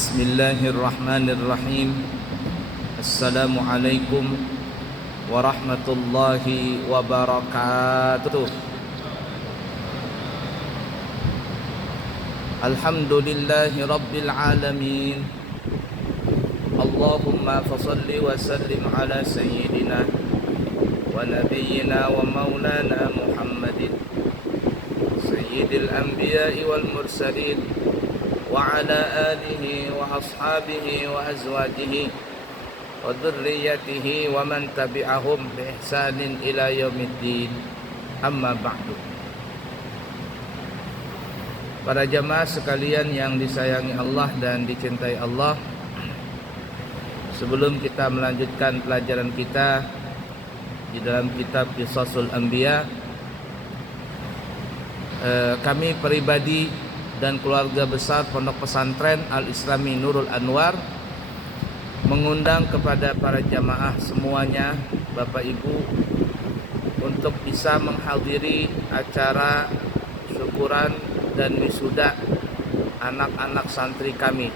Bismillahirrahmanirrahim. Assalamualaikum warahmatullahi wabarakatuh. Alhamdulillahi rabbil alamin. Allahumma fasalli wa sallim ala sayyidina wa nabiyyina wa maulana Muhammadin sayyidil anbiya'i wal mursalin wa ala alihi wa ashabihi wa azwajihi wa dhurriyyatihi wa man tabi'ahum bi ihsanin ila yaumiddin. Amma ba'du. Para jamaah sekalian yang disayangi Allah dan dicintai Allah, sebelum kita melanjutkan pelajaran kita di dalam kitab Qisasul Anbiya, kami pribadi dan keluarga besar Pondok Pesantren Al-Islami Nurul Anwar mengundang kepada para jamaah semuanya, Bapak Ibu, untuk bisa menghadiri acara syukuran dan wisuda anak-anak santri kami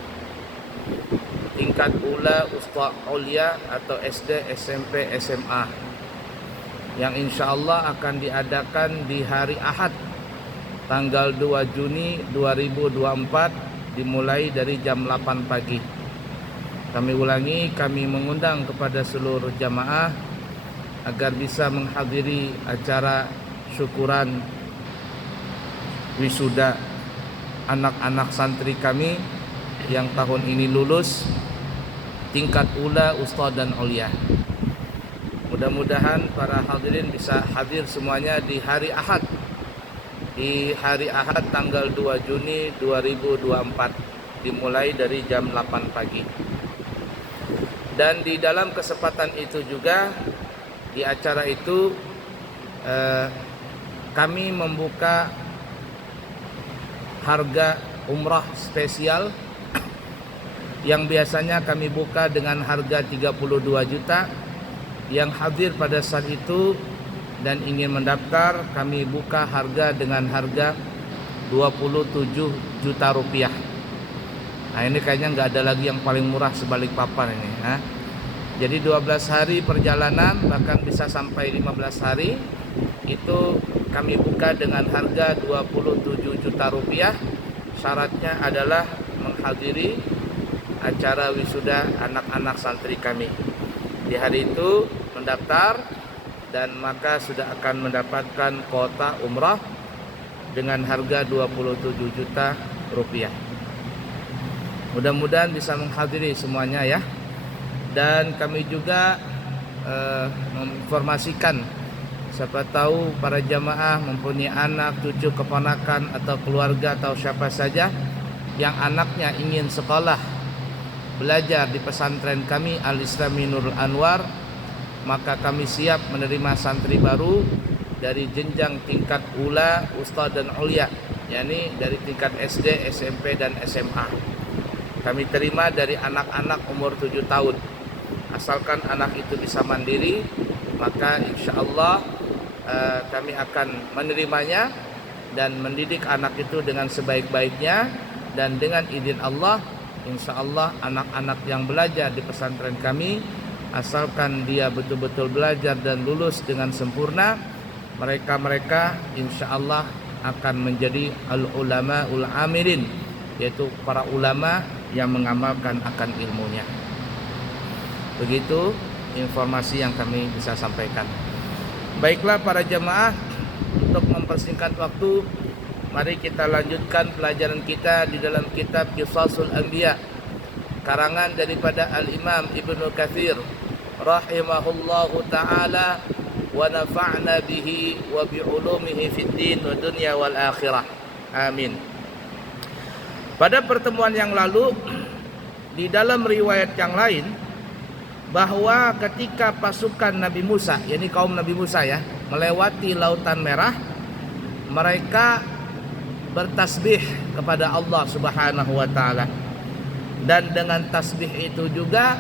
tingkat ula Usta Aulia atau SD, SMP, SMA yang insya Allah akan diadakan di hari Ahad tanggal 2 Juni 2024 dimulai dari jam 8 pagi. Kami ulangi, kami mengundang kepada seluruh jamaah agar bisa menghadiri acara syukuran wisuda anak-anak santri kami yang tahun ini lulus tingkat ula, usta dan aulia. Mudah-mudahan para hadirin bisa hadir semuanya di hari Ahad. Di hari Ahad tanggal 2 Juni 2024 dimulai dari jam 8 pagi. Dan di dalam kesempatan itu juga, di acara itu kami membuka harga umrah spesial yang biasanya kami buka dengan harga 32 juta. Yang hadir pada saat itu dan ingin mendaftar, kami buka harga dengan harga 27 juta rupiah. Nah, ini kayaknya nggak ada lagi yang paling murah sebalik papan ini. Jadi 12 hari perjalanan, bahkan bisa sampai 15 hari, itu kami buka dengan harga 27 juta rupiah. Syaratnya adalah menghadiri acara wisuda anak-anak santri kami. Di hari itu mendaftar dan maka sudah akan mendapatkan kuota umrah dengan harga 27 juta rupiah. Mudah-mudahan bisa menghadiri semuanya ya. Dan kami juga menginformasikan, siapa tahu para jamaah mempunyai anak, cucu, keponakan atau keluarga atau siapa saja yang anaknya ingin sekolah belajar di pesantren kami Al-Islami Nurul Anwar, maka kami siap menerima santri baru dari jenjang tingkat ula, usta dan aulia, yakni dari tingkat SD, SMP dan SMA. Kami terima dari anak-anak umur 7 tahun. Asalkan anak itu bisa mandiri, maka insya Allah kami akan menerimanya dan mendidik anak itu dengan sebaik-baiknya. Dan dengan izin Allah, insya Allah anak-anak yang belajar di pesantren kami, asalkan dia betul-betul belajar dan lulus dengan sempurna, mereka insya Allah akan menjadi al-ulama ul-amilin, yaitu para ulama yang mengamalkan akan ilmunya. Begitu informasi yang kami bisa sampaikan. Baiklah para jamaah, untuk mempersingkat waktu, mari kita lanjutkan pelajaran kita di dalam kitab Qisasul Anbiya, karangan daripada Al-Imam Ibnu Katsir rahimahullahu ta'ala wa nafa'na bihi wa bi'ulumihi fid din wa dunya wal akhirah. Amin. Pada pertemuan yang lalu, di dalam riwayat yang lain, bahwa ketika pasukan Nabi Musa, yakni kaum Nabi Musa ya, melewati Lautan Merah, mereka bertasbih kepada Allah Subhanahu wa taala. Dan dengan tasbih itu juga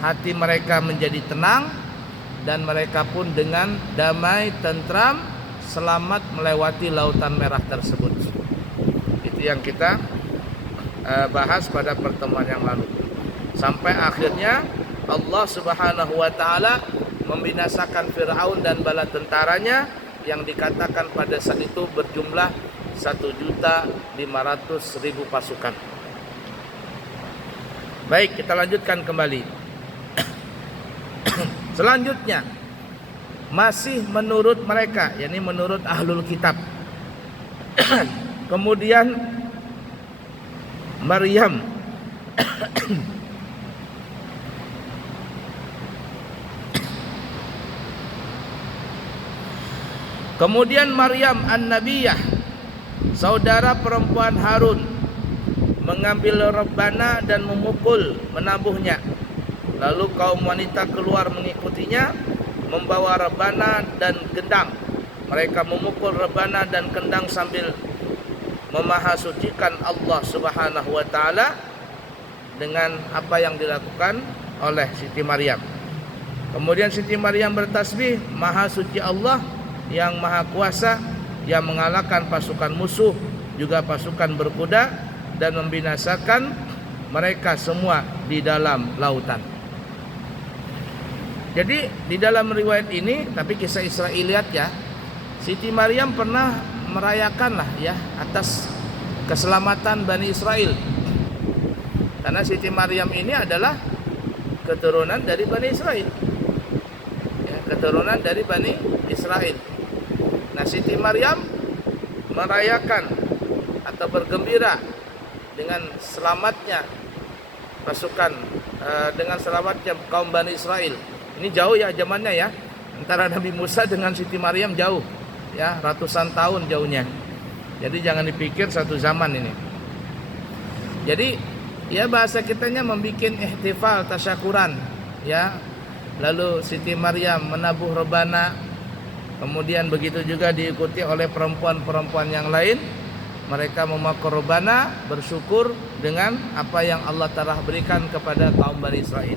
hati mereka menjadi tenang dan mereka pun dengan damai, tentram, selamat melewati Lautan Merah tersebut. Itu yang kita bahas pada pertemuan yang lalu. Sampai akhirnya Allah Subhanahu wa taala membinasakan Firaun dan bala tentaranya yang dikatakan pada saat itu berjumlah 1.500.000 pasukan. Baik, kita lanjutkan kembali. Selanjutnya, masih menurut mereka, yakni menurut ahlul kitab. Kemudian Maryam Kemudian Maryam an-Nabiyah, saudara perempuan Harun, mengambil rebana dan memukul, menabuhnya. Lalu kaum wanita keluar mengikutinya, membawa rebana dan gendang. Mereka memukul rebana dan kendang sambil memahasucikan Allah Subhanahu wa taala dengan apa yang dilakukan oleh Siti Maryam. Kemudian Siti Maryam bertasbih, Maha suci Allah yang maha kuasa, yang mengalahkan pasukan musuh, juga pasukan berkuda, dan membinasakan mereka semua di dalam lautan. Jadi di dalam riwayat ini, tapi kisah Israiliyat ya, Siti Maryam pernah merayakanlah ya atas keselamatan Bani Israel. Karena Siti Maryam ini adalah keturunan dari Bani Israel. Ya, keturunan dari Bani Israel. Nah, Siti Maryam merayakan atau bergembira dengan selamatnya pasukan, dengan selamatnya kaum Bani Israel. Ini jauh ya zamannya ya, antara Nabi Musa dengan Siti Maryam jauh ya, ratusan tahun jauhnya. Jadi jangan dipikir satu zaman ini. Jadi ya bahasa kitanya membuat ihtifal tasyakuran ya. Lalu Siti Maryam menabuh rebana, kemudian begitu juga diikuti oleh perempuan-perempuan yang lain. Mereka memakai rebana, bersyukur dengan apa yang Allah telah berikan kepada kaum Bani Israel.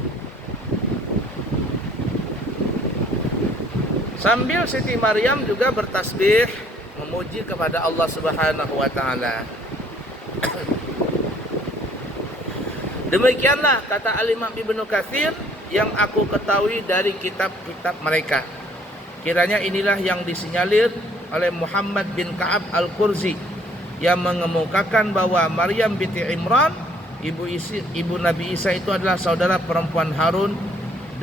Sambil Siti Maryam juga bertasbih memuji kepada Allah Subhanahu wa taala. Demikianlah kata Al-Imam Ibnu Katsir yang aku ketahui dari kitab-kitab mereka. Kiranya inilah yang disinyalir oleh Muhammad bin Ka'ab Al-Qurzi yang mengemukakan bahwa Maryam binti Imran, ibu Nabi Isa itu adalah saudara perempuan Harun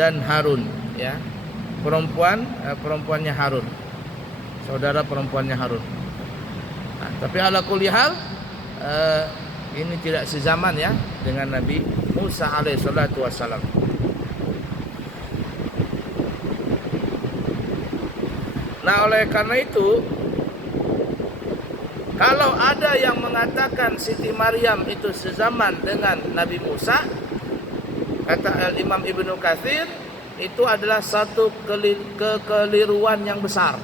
dan Harun ya. Perempuannya Harun. Saudara perempuannya Harun. Nah, tapi ala kulli hal ini tidak sezaman ya dengan Nabi Musa alaihi salatu wassalam. Nah, oleh karena itu, kalau ada yang mengatakan Siti Maryam itu sezaman dengan Nabi Musa, kata Imam Ibnu Katsir, itu adalah satu kekeliruan yang besar.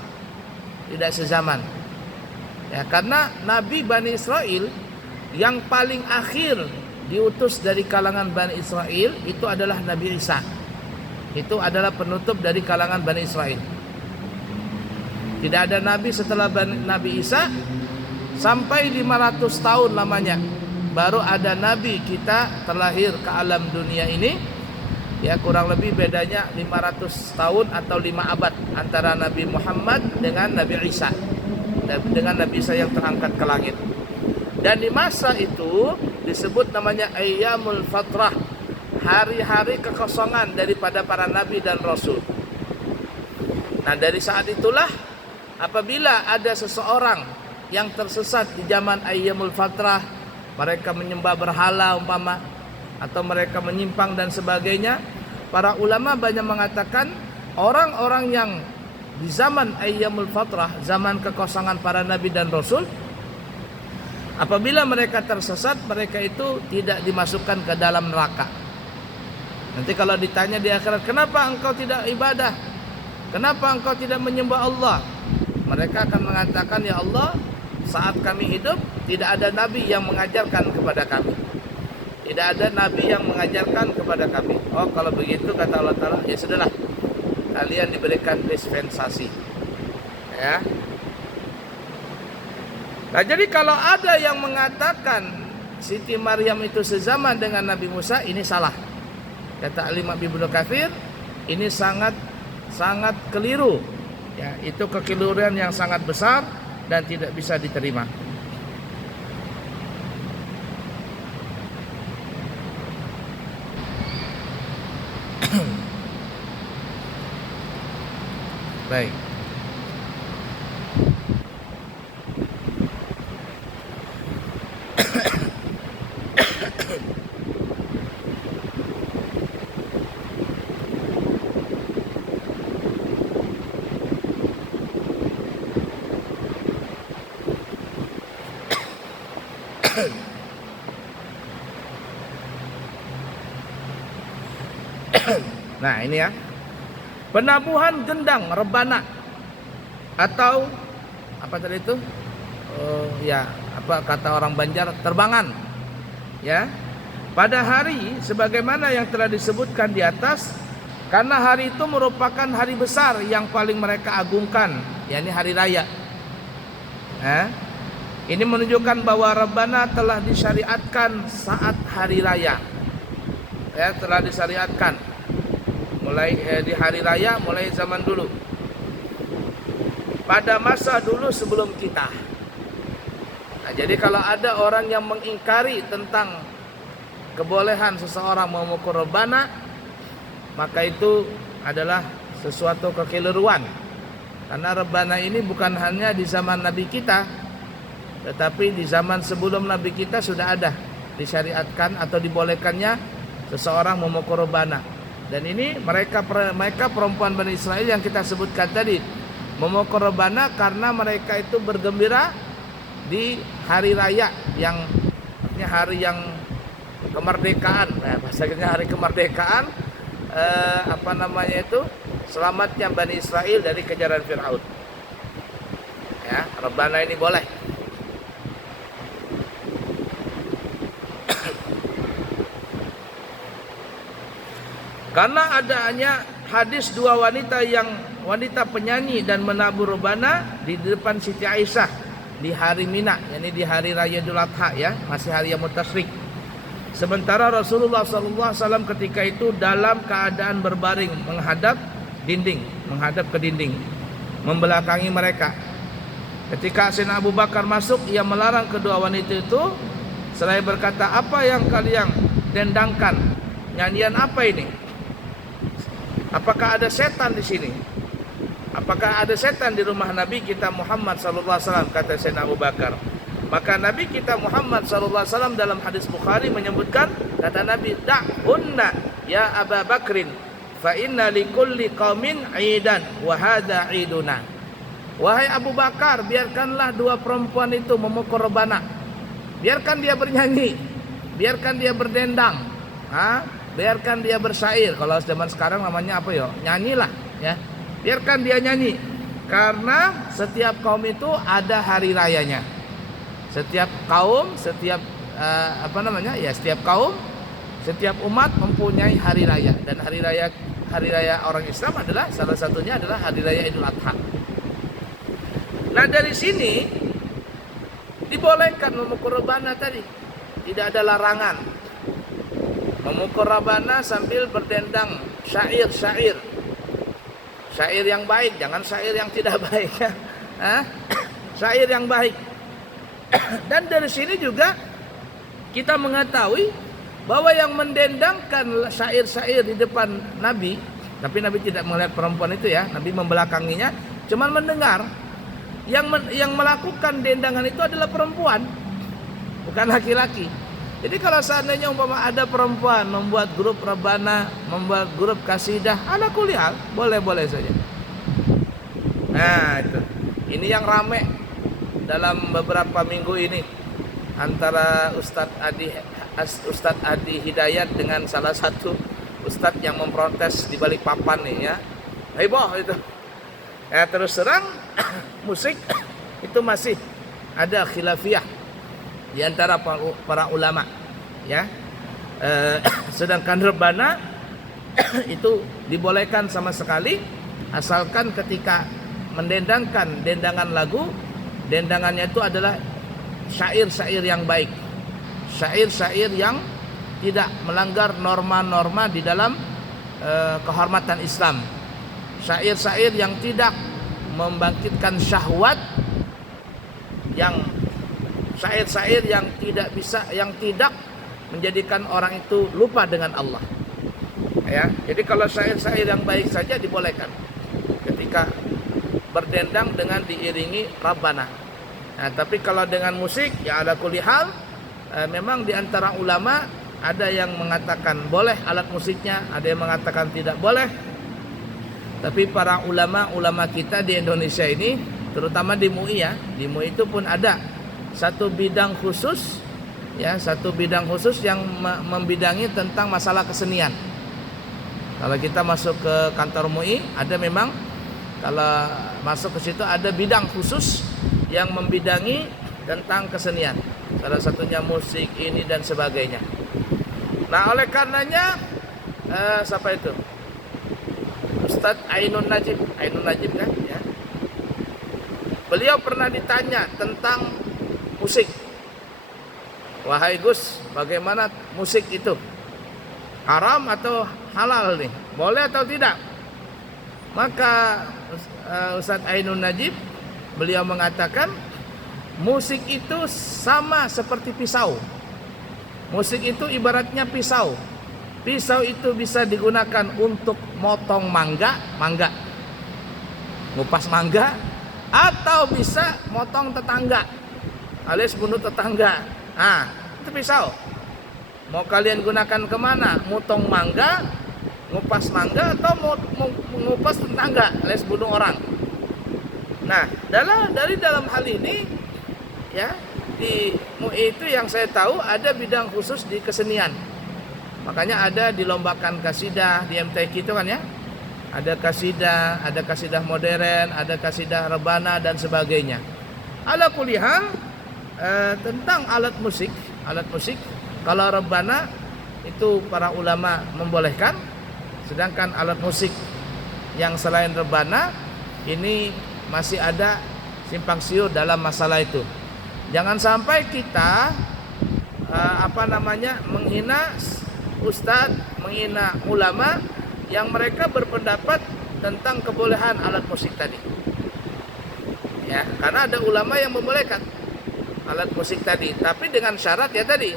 Tidak sezaman. Ya, karena Nabi Bani Israel yang paling akhir diutus dari kalangan Bani Israel itu adalah Nabi Isa. Itu adalah penutup dari kalangan Bani Israel. Tidak ada nabi setelah Nabi Isa sampai 500 tahun lamanya baru ada nabi kita terlahir ke alam dunia ini. Ya, kurang lebih bedanya 500 tahun atau 5 abad antara Nabi Muhammad dengan Nabi Isa, dengan Nabi Isa yang terangkat ke langit. Dan di masa itu disebut namanya Ayyamul Fatrah, hari-hari kekosongan daripada para nabi dan rasul. Nah, dari saat itulah apabila ada seseorang yang tersesat di zaman Ayyamul Fatrah, mereka menyembah berhala umpama, atau mereka menyimpang dan sebagainya, para ulama banyak mengatakan orang-orang yang di zaman Ayyamul Fatrah, zaman kekosongan para nabi dan rasul, apabila mereka tersesat, mereka itu tidak dimasukkan ke dalam neraka. Nanti kalau ditanya di akhirat, kenapa engkau tidak ibadah? Kenapa engkau tidak menyembah Allah? Mereka akan mengatakan, ya Allah, saat kami hidup tidak ada nabi yang mengajarkan kepada kami. Tidak ada nabi yang mengajarkan kepada kami. Oh, kalau begitu kata Allah Ta'ala, ya sudahlah, kalian diberikan dispensasi. Ya. Nah, jadi kalau ada yang mengatakan Siti Maryam itu sezaman dengan Nabi Musa, ini salah. Kata Al-Imam Ibnu Katsir, ini sangat keliru. Ya, itu kekeliruan yang sangat besar dan tidak bisa diterima. Baik. Nah, ini ya. Penabuhan gendang rebana atau apa tadi itu? Ya, apa kata orang Banjar, terbangan. Ya. Pada hari sebagaimana yang telah disebutkan di atas, karena hari itu merupakan hari besar yang paling mereka agungkan, yakni hari raya. Ini menunjukkan bahwa rebana telah disyariatkan saat hari raya. Ya, telah disyariatkan mulai di hari raya, mulai zaman dulu, pada masa dulu sebelum kita. Nah, jadi kalau ada orang yang mengingkari tentang kebolehan seseorang memukul rebana, maka itu adalah sesuatu kekeliruan. Karena rebana ini bukan hanya di zaman Nabi kita, tetapi di zaman sebelum Nabi kita sudah ada disyariatkan atau dibolehkannya seseorang memukul rebana. Dan ini mereka perempuan Bani Israel yang kita sebutkan tadi memukul rebana karena mereka itu bergembira di hari raya yang artinya hari yang kemerdekaan. Nah, bahasanya hari kemerdekaan, selamatnya Bani Israel dari kejaran Firaun. Ya, rebana ini boleh. Karena adanya hadis dua wanita penyanyi dan menabur rebana di depan Siti Aisyah di hari Mina, yakni di hari raya Idul Adha, ya, masih hari yang mutasyrik. Sementara Rasulullah SAW ketika itu dalam keadaan berbaring menghadap ke dinding, membelakangi mereka. Ketika Sayyidina Abu Bakar masuk, ia melarang kedua wanita itu seraya berkata, "Apa yang kalian dendangkan? Nyanyian apa ini? Apakah ada setan di sini? Apakah ada setan di rumah Nabi kita Muhammad SAW?" kata Sayyidina Abu Bakar. Maka Nabi kita Muhammad SAW dalam hadis Bukhari menyebutkan, kata Nabi, "Da'hunna ya Abu Bakrin, fa inna likulli qaumin 'idan wa hadza 'iduna." Wahai Abu Bakar, biarkanlah dua perempuan itu memukul rebana. Biarkan dia bernyanyi, biarkan dia berdendang, biarkan dia bersyair. Kalau zaman sekarang namanya apa ya? Nyanyilah, ya. Biarkan dia nyanyi. Karena setiap kaum itu ada hari rayanya. Setiap kaum, setiap setiap umat mempunyai hari raya, dan hari raya orang Islam adalah salah satunya adalah hari raya Idul Adha. Nah, dari sini dibolehkan memukul rebana tadi. Tidak ada larangan memukul rebana sambil berdendang syair yang baik, jangan syair yang tidak baik, ya. Syair yang baik. Dan dari sini juga kita mengetahui bahwa yang mendendangkan syair-syair di depan Nabi, tapi Nabi tidak melihat perempuan itu, ya. Nabi membelakanginya, cuman mendengar. Yang melakukan dendangan itu adalah perempuan, bukan laki-laki. Jadi kalau seandainya umpama ada perempuan membuat grup rebana, membuat grup kasidah, ala kulihal, boleh-boleh saja. Nah, itu. Ini yang rame dalam beberapa minggu ini antara Ustadz Adi Hidayat dengan salah satu ustadz yang memprotes di Balikpapan nih, ya. Heboh itu. Ya, terus terang musik itu masih ada khilafiyah di antara para ulama, ya. Sedangkan rebana itu dibolehkan sama sekali, asalkan ketika mendendangkan dendangan lagu, dendangannya itu adalah syair-syair yang baik, syair-syair yang tidak melanggar norma-norma di dalam kehormatan Islam. Syair-syair yang tidak membangkitkan syahwat, yang syair-syair yang tidak menjadikan orang itu lupa dengan Allah. Ya, jadi kalau syair-syair yang baik saja dibolehkan ketika berdendang dengan diiringi Rabbana. Nah, tapi kalau dengan musik ya ala kulli hal, memang di antara ulama ada yang mengatakan boleh alat musiknya, ada yang mengatakan tidak boleh. Tapi para ulama kita di Indonesia ini, terutama di MUI ya, di MUI itu pun ada satu bidang khusus ya, yang membidangi tentang masalah kesenian. Kalau kita masuk ke kantor MUI, ada memang kalau masuk ke situ ada bidang khusus yang membidangi tentang kesenian. Salah satunya musik ini dan sebagainya. Nah, oleh karenanya siapa itu? Ustadz Ainun Najib kan ya. Beliau pernah ditanya tentang musik. Wahai Gus, bagaimana musik itu? Haram atau halal nih? Boleh atau tidak? Maka Ustadz Ainun Najib beliau mengatakan musik itu sama seperti pisau. Musik itu ibaratnya pisau. Pisau itu bisa digunakan untuk motong mangga, ngupas mangga, atau bisa motong tetangga, alias bunuh tetangga. Nah, itu pisau. Mau kalian gunakan kemana? Motong mangga, ngupas mangga, atau ngupas tetangga, alias bunuh orang. Nah, dari dalam hal ini ya, di MUI itu yang saya tahu ada bidang khusus di kesenian. Makanya ada dilombakan kasidah di MTQ itu kan ya. Ada kasidah modern, ada kasidah rebana dan sebagainya. Ala kulli hal, tentang alat musik, kalau rebana itu para ulama membolehkan, sedangkan alat musik yang selain rebana ini masih ada simpang siur dalam masalah itu. Jangan sampai kita menghina ustadz, menghina ulama yang mereka berpendapat tentang kebolehan alat musik tadi. Ya, karena ada ulama yang membolehkan alat musik tadi, tapi dengan syarat ya tadi,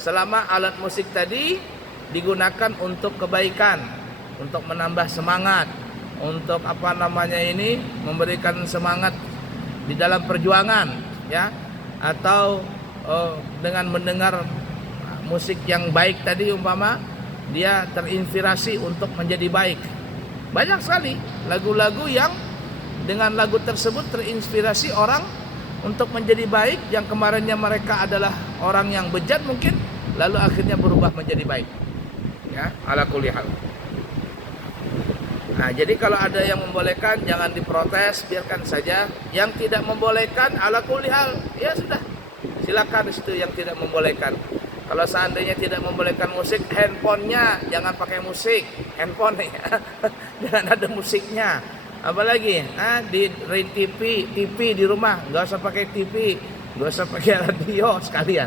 selama alat musik tadi digunakan untuk kebaikan, untuk menambah semangat, untuk memberikan semangat di dalam perjuangan, ya, atau dengan mendengar musik yang baik tadi umpama dia terinspirasi untuk menjadi baik. Banyak sekali lagu-lagu yang dengan lagu tersebut terinspirasi orang untuk menjadi baik, yang kemarinnya mereka adalah orang yang bejat mungkin, lalu akhirnya berubah menjadi baik. Ya, ala kulli hal. Nah, jadi kalau ada yang membolehkan jangan diprotes, biarkan saja. Yang tidak membolehkan ala kulli hal, ya sudah. Silakan situ yang tidak membolehkan. Kalau seandainya tidak membolehkan musik, handphonenya jangan pakai musik, handphone ya. Jangan ada musiknya. Apalagi di TV di rumah, nggak usah pakai TV, nggak usah pakai radio sekalian.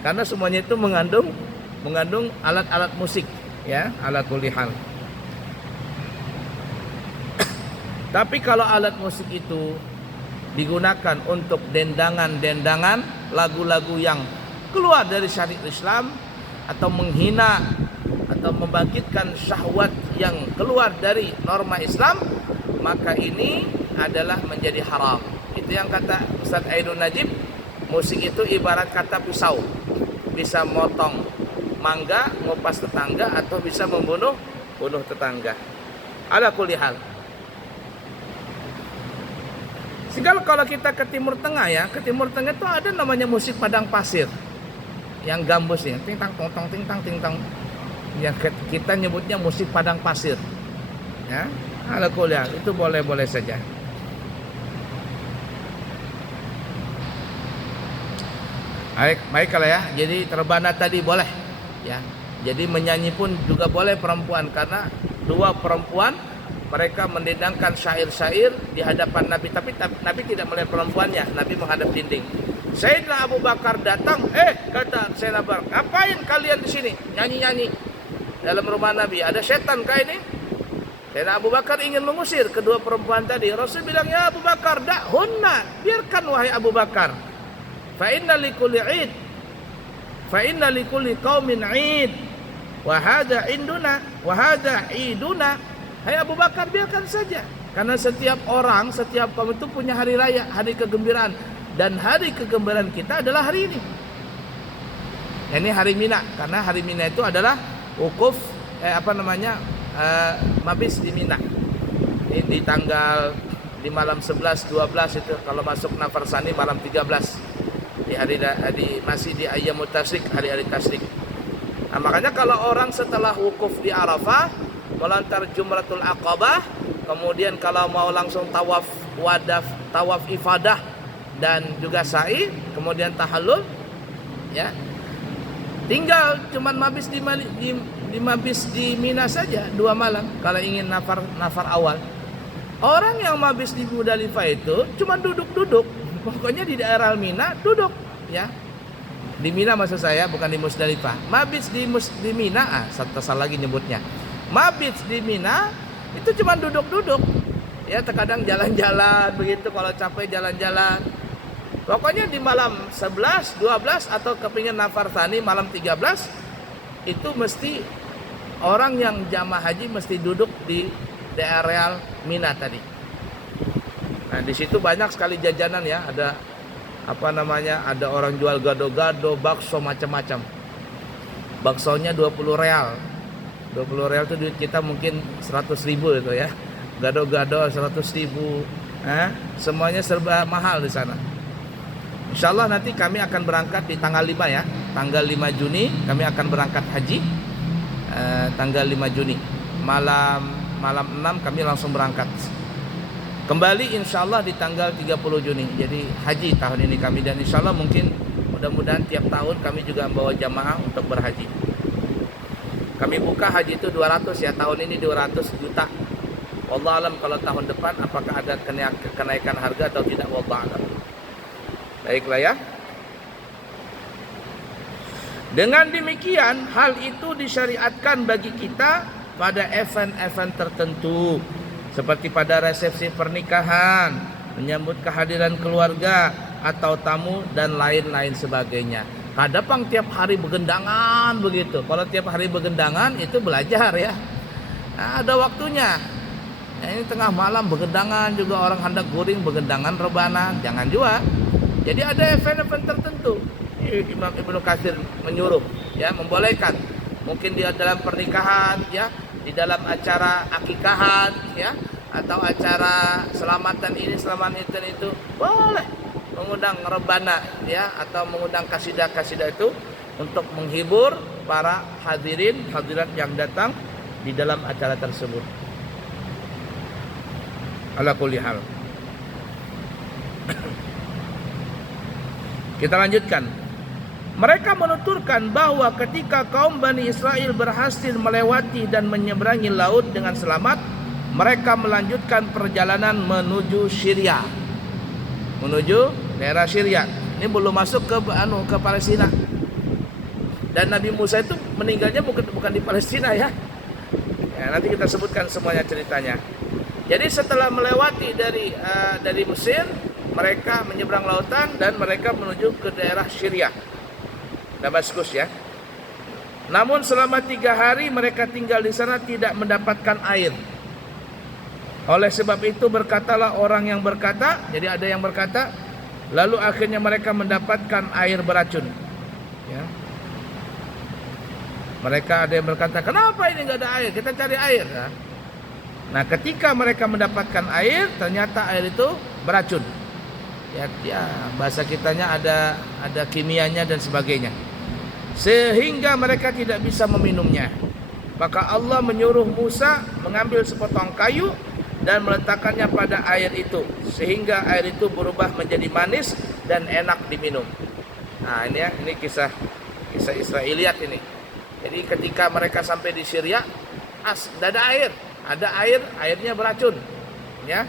Karena semuanya itu mengandung alat-alat musik, ya, ala kulli hal. Tapi kalau alat musik itu digunakan untuk dendangan-dendangan, lagu-lagu yang keluar dari syariat Islam, atau menghina atau membangkitkan syahwat yang keluar dari norma Islam, maka ini adalah menjadi haram. Itu yang kata Ustadz Ainun Najib, musik itu ibarat kata pisau, bisa motong mangga, ngupas tetangga, atau bisa membunuh tetangga. Ala kulli hal. Sehingga kalau kita ke Timur Tengah ya, ke Timur Tengah itu ada namanya musik padang pasir, yang gambus ya, ting-tang tong-tong, ting-tang ting-tang, yang kita nyebutnya musik padang pasir, ya, ala kulli hal, itu boleh-boleh saja. Baik kalau ya, jadi terbana tadi boleh, ya, jadi menyanyi pun juga boleh perempuan, karena dua perempuan mereka mendendangkan syair-syair di hadapan Nabi, tapi Nabi tidak melihat perempuannya, Nabi menghadap dinding. Sayyidina Abu Bakar datang, kata Sayyidina Abu Bakar, ngapain kalian di sini nyanyi-nyanyi dalam rumah Nabi? Ada setan kah ini? Sayyidina Abu Bakar ingin mengusir kedua perempuan tadi. Rasul bilang, ya Abu Bakar, da'hunna, biarkan wahai Abu Bakar. Fa inna likulli 'id, fa inna likulli qaumin 'id, wa hadza induna, wa hadza 'iduna. Hai Abu Bakar, biarkan saja. Karena setiap orang, setiap kaum itu punya hari raya, hari kegembiraan. Dan hari kegembiraan kita adalah hari ini. Ini hari Mina, karena hari Mina itu adalah wukuf mabis di Mina. Ini di tanggal di malam 11, 12 itu kalau masuk nafar sani malam 13. Masih di ayyamut tasyrik, hari-hari tasyrik. Nah, makanya kalau orang setelah wukuf di Arafah melontar Jumratul Aqabah, kemudian kalau mau langsung tawaf ifadah dan juga sa'i, kemudian tahallul, ya. Tinggal cuman mabis di mabis di Mina saja 2 malam kalau ingin nafar awal. Orang yang mabis di Muzdalifah itu cuma duduk-duduk. Pokoknya di daerah Mina duduk, ya. Di Mina maksud saya, bukan di Muzdalifah. Mabis di Mina, salah lagi nyebutnya. Mabis di Mina itu cuma duduk-duduk. Ya, terkadang jalan-jalan begitu, kalau capek jalan-jalan. Pokoknya di malam 11, 12 atau kepingin nafar tsani malam 13 itu mesti orang yang jamaah haji mesti duduk di daerah Mina tadi. Nah, di situ banyak sekali jajanan, ya. Ada ada orang jual gado-gado, bakso macam-macam. Baksonya 20 real. 20 real itu duit kita mungkin 100 ribu itu, ya. Gado-gado 100 ribu. Semuanya serba mahal di sana. Insyaallah nanti kami akan berangkat di tanggal 5, ya. Tanggal 5 Juni kami akan berangkat haji. Tanggal 5 Juni. Malam 6 kami langsung berangkat. Kembali insyaallah di tanggal 30 Juni. Jadi haji tahun ini kami, dan insyaallah mungkin mudah-mudahan tiap tahun kami juga membawa jamaah untuk berhaji. Kami buka haji itu 200, ya. Tahun ini 200 juta. Wallahu alam kalau tahun depan apakah ada kenaikan harga atau tidak, wallahu alam. Baiklah, ya. Dengan demikian, hal itu disyariatkan bagi kita pada event-event tertentu, seperti pada resepsi pernikahan, menyambut kehadiran keluarga atau tamu, dan lain-lain sebagainya. Kadang tiap hari begendangan begitu. Kalau tiap hari begendangan itu belajar, ya. Nah, ada waktunya. Ini tengah malam begendangan juga, orang hendak guring begendangan rebana, jangan juga. Jadi ada event-event tertentu. Imam Ibnu Katsir menyuruh, ya, membolehkan. Mungkin di dalam pernikahan, ya, di dalam acara akikahan, ya, atau acara selamatan ini, selamatan itu, boleh mengundang rebana, ya, atau mengundang kasidah-kasidah itu untuk menghibur para hadirat yang datang di dalam acara tersebut. Ala kulli hal. Kita lanjutkan. Mereka menuturkan bahwa ketika kaum Bani Israel berhasil melewati dan menyeberangi laut dengan selamat, mereka melanjutkan perjalanan menuju Syria. Menuju daerah Syria. Ini belum masuk ke Palestina. Dan Nabi Musa itu meninggalnya bukan di Palestina, ya. Nanti kita sebutkan semuanya ceritanya. Jadi setelah melewati dari Mesir, mereka menyeberang lautan dan mereka menuju ke daerah Syria, Damaskus, ya. Namun selama 3 hari mereka tinggal di sana tidak mendapatkan air. Oleh sebab itu berkatalah orang yang berkata, jadi ada yang berkata, lalu akhirnya mereka mendapatkan air beracun, ya. Mereka ada yang berkata, kenapa ini nggak ada air? Kita cari air, ya. Nah, ketika mereka mendapatkan air, ternyata air itu beracun. Ya, bahasa kitanya ada kimianya dan sebagainya, sehingga mereka tidak bisa meminumnya. Maka Allah menyuruh Musa mengambil sepotong kayu dan meletakkannya pada air itu, sehingga air itu berubah menjadi manis dan enak diminum. Nah, ini, ya, ini kisah Israiliyat ini. Jadi ketika mereka sampai di Syria, ada airnya beracun, ya.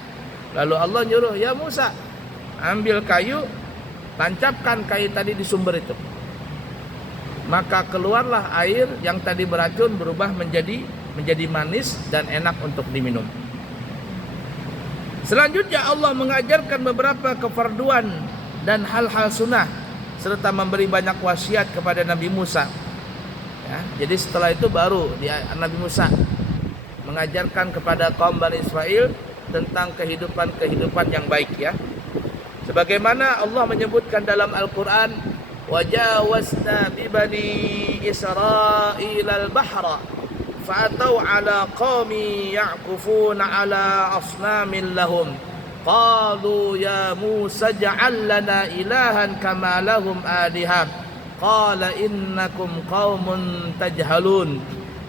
Lalu Allah nyuruh, ya Musa, ambil kayu, tancapkan kayu tadi di sumber itu. Maka keluarlah air yang tadi beracun berubah menjadi manis dan enak untuk diminum. Selanjutnya Allah mengajarkan beberapa kefarduan dan hal-hal sunnah serta memberi banyak wasiat kepada Nabi Musa. Ya, jadi setelah itu baru Nabi Musa mengajarkan kepada kaum Bani Israel tentang kehidupan yang baik ya. Sebagaimana Allah menyebutkan dalam Al-Qur'an, "Wajawazna bi bani Israil al-bahra fa'atau ala qaumi ya'kufuna ala asnamin lahum qalu ya Musa ij'al lana ilahan kama lahum alihah qala innakum qaumun tajhalun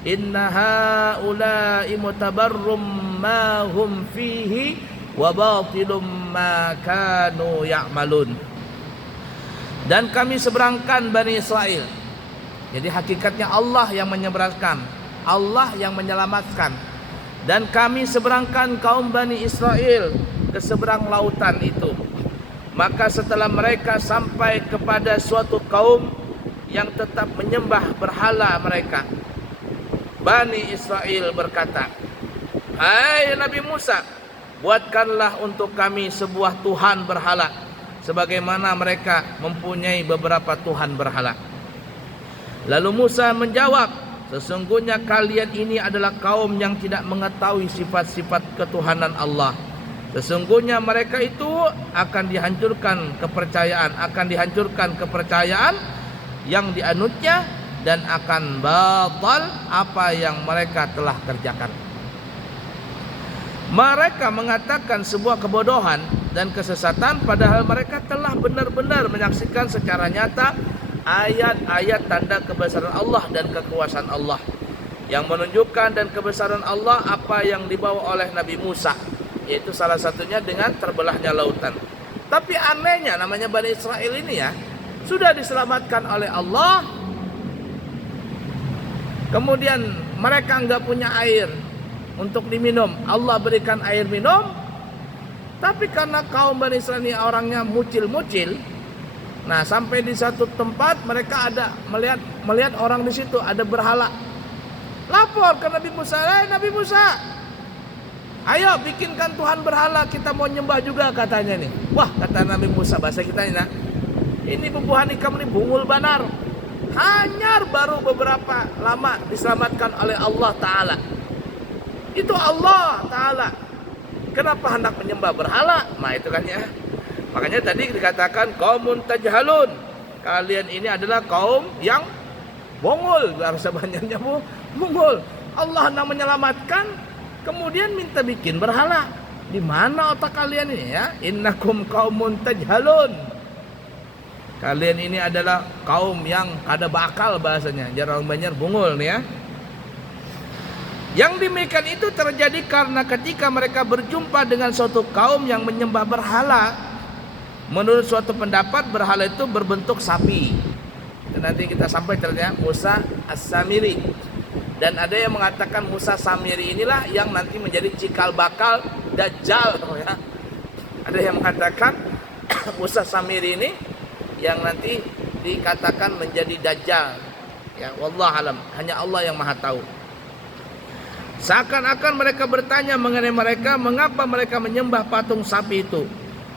inna haula'i mutabarrum ma hum fihi wa batilum ma kanu ya'malun." Dan kami seberangkan Bani Israel. Jadi hakikatnya Allah yang menyeberangkan, Allah yang menyelamatkan. Dan kami seberangkan kaum Bani Israel ke seberang lautan itu. Maka setelah mereka sampai kepada suatu kaum yang tetap menyembah berhala mereka, Bani Israel berkata, "Hai Nabi Musa, buatkanlah untuk kami sebuah Tuhan berhala, sebagaimana mereka mempunyai beberapa Tuhan berhala." Lalu Musa menjawab, "Sesungguhnya kalian ini adalah kaum yang tidak mengetahui sifat-sifat ketuhanan Allah. Sesungguhnya mereka itu akan dihancurkan kepercayaan yang dianutnya dan akan batal apa yang mereka telah kerjakan." Mereka mengatakan sebuah kebodohan dan kesesatan padahal mereka telah benar-benar menyaksikan secara nyata ayat-ayat tanda kebesaran Allah dan kekuasaan Allah yang menunjukkan dan kebesaran Allah apa yang dibawa oleh Nabi Musa, yaitu salah satunya dengan terbelahnya lautan. Tapi anehnya namanya Bani Israel ini ya, sudah diselamatkan oleh Allah, kemudian mereka enggak punya air untuk diminum, Allah berikan air minum. Tapi karena kaum Bani Israel ini orangnya mucil-mucil, nah sampai di satu tempat mereka ada melihat orang di situ ada berhala. Lapor ke Nabi Musa, Nabi Musa, ayo bikinkan Tuhan berhala, kita mau nyembah juga," katanya nih. Wah, kata Nabi Musa, bahasa kita ini bubuhan ikam ini bungul banar. Hanyar baru beberapa lama diselamatkan oleh Allah Ta'ala. Itu Allah Ta'ala. Kenapa hendak menyembah berhala? Nah itu kan ya. Makanya tadi dikatakan qaumun tajhalun. Kalian ini adalah kaum yang bongol. Bahasa banyaknya bongol. Allah hendak menyelamatkan, kemudian minta bikin berhala. Di mana otak kalian ini ya? Innakum qaumun tajhalun. Kalian ini adalah kaum yang kada bakal bahasanya. Jarang banyak bongol nih ya. Yang demikian itu terjadi karena ketika mereka berjumpa dengan suatu kaum yang menyembah berhala, menurut suatu pendapat berhala itu berbentuk sapi. Dan nanti kita sampai ternyata Musa As-Samiri. Dan ada yang mengatakan Musa Samiri inilah yang nanti menjadi cikal bakal Dajjal ya. Ada yang mengatakan Musa Samiri ini yang nanti dikatakan menjadi Dajjal. Ya, wallahu alam, hanya Allah yang Maha tahu. Seakan-akan mereka bertanya mengenai mereka, mengapa mereka menyembah patung sapi itu.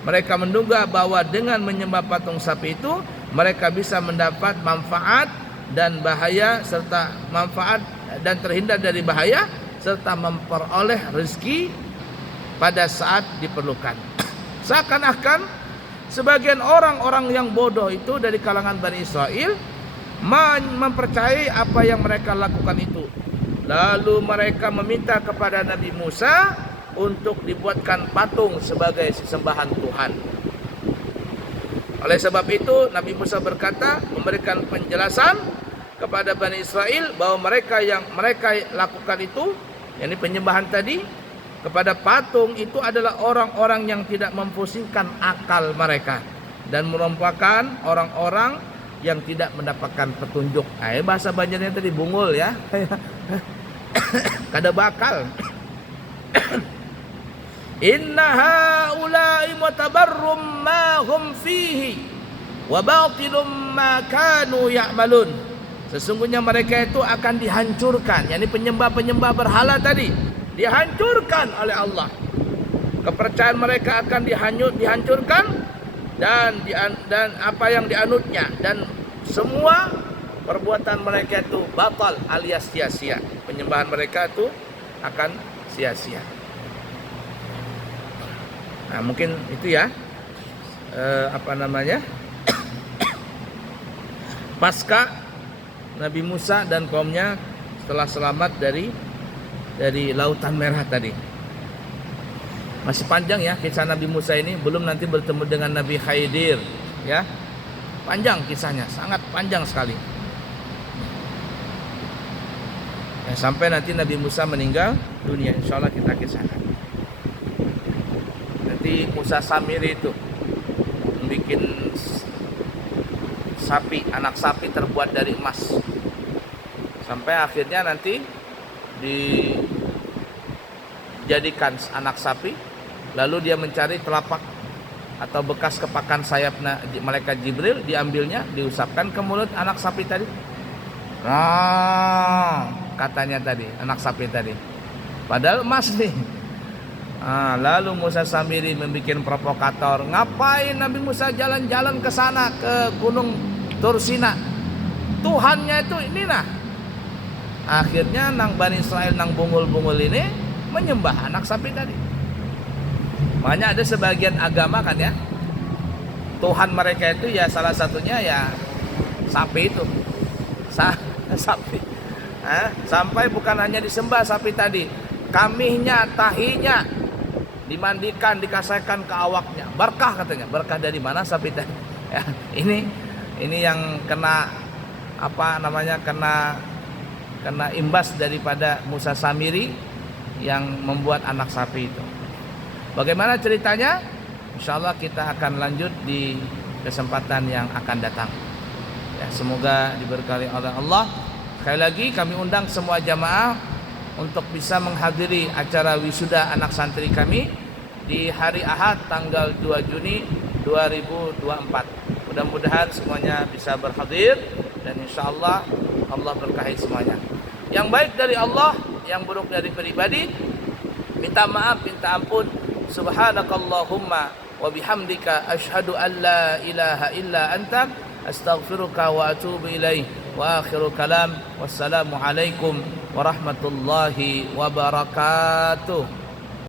Mereka menduga bahwa dengan menyembah patung sapi itu mereka bisa mendapat manfaat dan bahaya serta manfaat dan terhindar dari bahaya serta memperoleh rezeki pada saat diperlukan. Seakan-akan sebagian orang-orang yang bodoh itu dari kalangan Bani Israel mempercayai apa yang mereka lakukan itu. Lalu mereka meminta kepada Nabi Musa untuk dibuatkan patung sebagai sesembahan Tuhan. Oleh sebab itu Nabi Musa berkata, memberikan penjelasan kepada Bani Israel bahwa mereka yang mereka lakukan itu, yakni penyembahan tadi kepada patung itu adalah orang-orang yang tidak memfungsikan akal mereka dan merupakan orang-orang yang tidak mendapatkan petunjuk. Bahasa Banjarnya tadi bungul ya. Kada bakal. Inna haula'i mutabarrum ma hum fihi wa batilum ma kanu ya'malun. Sesungguhnya mereka itu akan dihancurkan, yakni penyembah-penyembah berhala tadi dihancurkan oleh Allah. Kepercayaan mereka akan dihancurkan dan apa yang dianutnya, dan semua perbuatan mereka itu batal alias sia-sia. Penyembahan mereka itu akan sia-sia. Nah, mungkin itu ya pasca Nabi Musa dan kaumnya setelah selamat dari Lautan Merah tadi. Masih panjang ya kisah Nabi Musa ini, belum nanti bertemu dengan Nabi Khidir ya. Panjang kisahnya, sangat panjang sekali. Ya, sampai nanti Nabi Musa meninggal dunia, insya Allah kita kisahkan. Nanti Musa Samiri itu bikin sapi, anak sapi terbuat dari emas. Sampai akhirnya nanti dijadikan anak sapi, lalu dia mencari telapak atau bekas kepakan sayap malaikat Jibril, diambilnya, diusapkan ke mulut anak sapi tadi. Nah, katanya tadi, anak sapi tadi. Padahal emas nih. Nah, lalu Musa Samiri membuat provokator. Ngapain Nabi Musa jalan-jalan ke sana, ke Gunung Tursina? Tuhannya itu ini nah. Akhirnya nang Bani Israel, nang bungul-bungul ini menyembah anak sapi tadi. Makanya ada sebagian agama kan ya, Tuhan mereka itu ya salah satunya ya sapi itu. Sapi. Sampai bukan hanya disembah sapi tadi, kamihnya, tahinya dimandikan, dikasihkan ke awaknya. Berkah katanya. Berkah dari mana sapi tadi? Ya, ini yang kena kena imbas daripada Musa Samiri yang membuat anak sapi itu. Bagaimana ceritanya? Insya Allah kita akan lanjut di kesempatan yang akan datang. Ya, semoga diberkahi oleh Allah. Sekali lagi kami undang semua jamaah untuk bisa menghadiri acara wisuda anak santri kami di hari Ahad tanggal 2 Juni 2024. Mudah-mudahan semuanya bisa berhadir dan insya Allah Allah berkahi semuanya. Yang baik dari Allah, yang buruk dari pribadi, minta maaf, minta ampun. Subhanakallahumma wa bihamdika asyhadu an la ilaha illa anta astaghfiruka wa atubu ilaih. Wa akhiru kalam, wassalamu alaikum warahmatullahi wabarakatuh.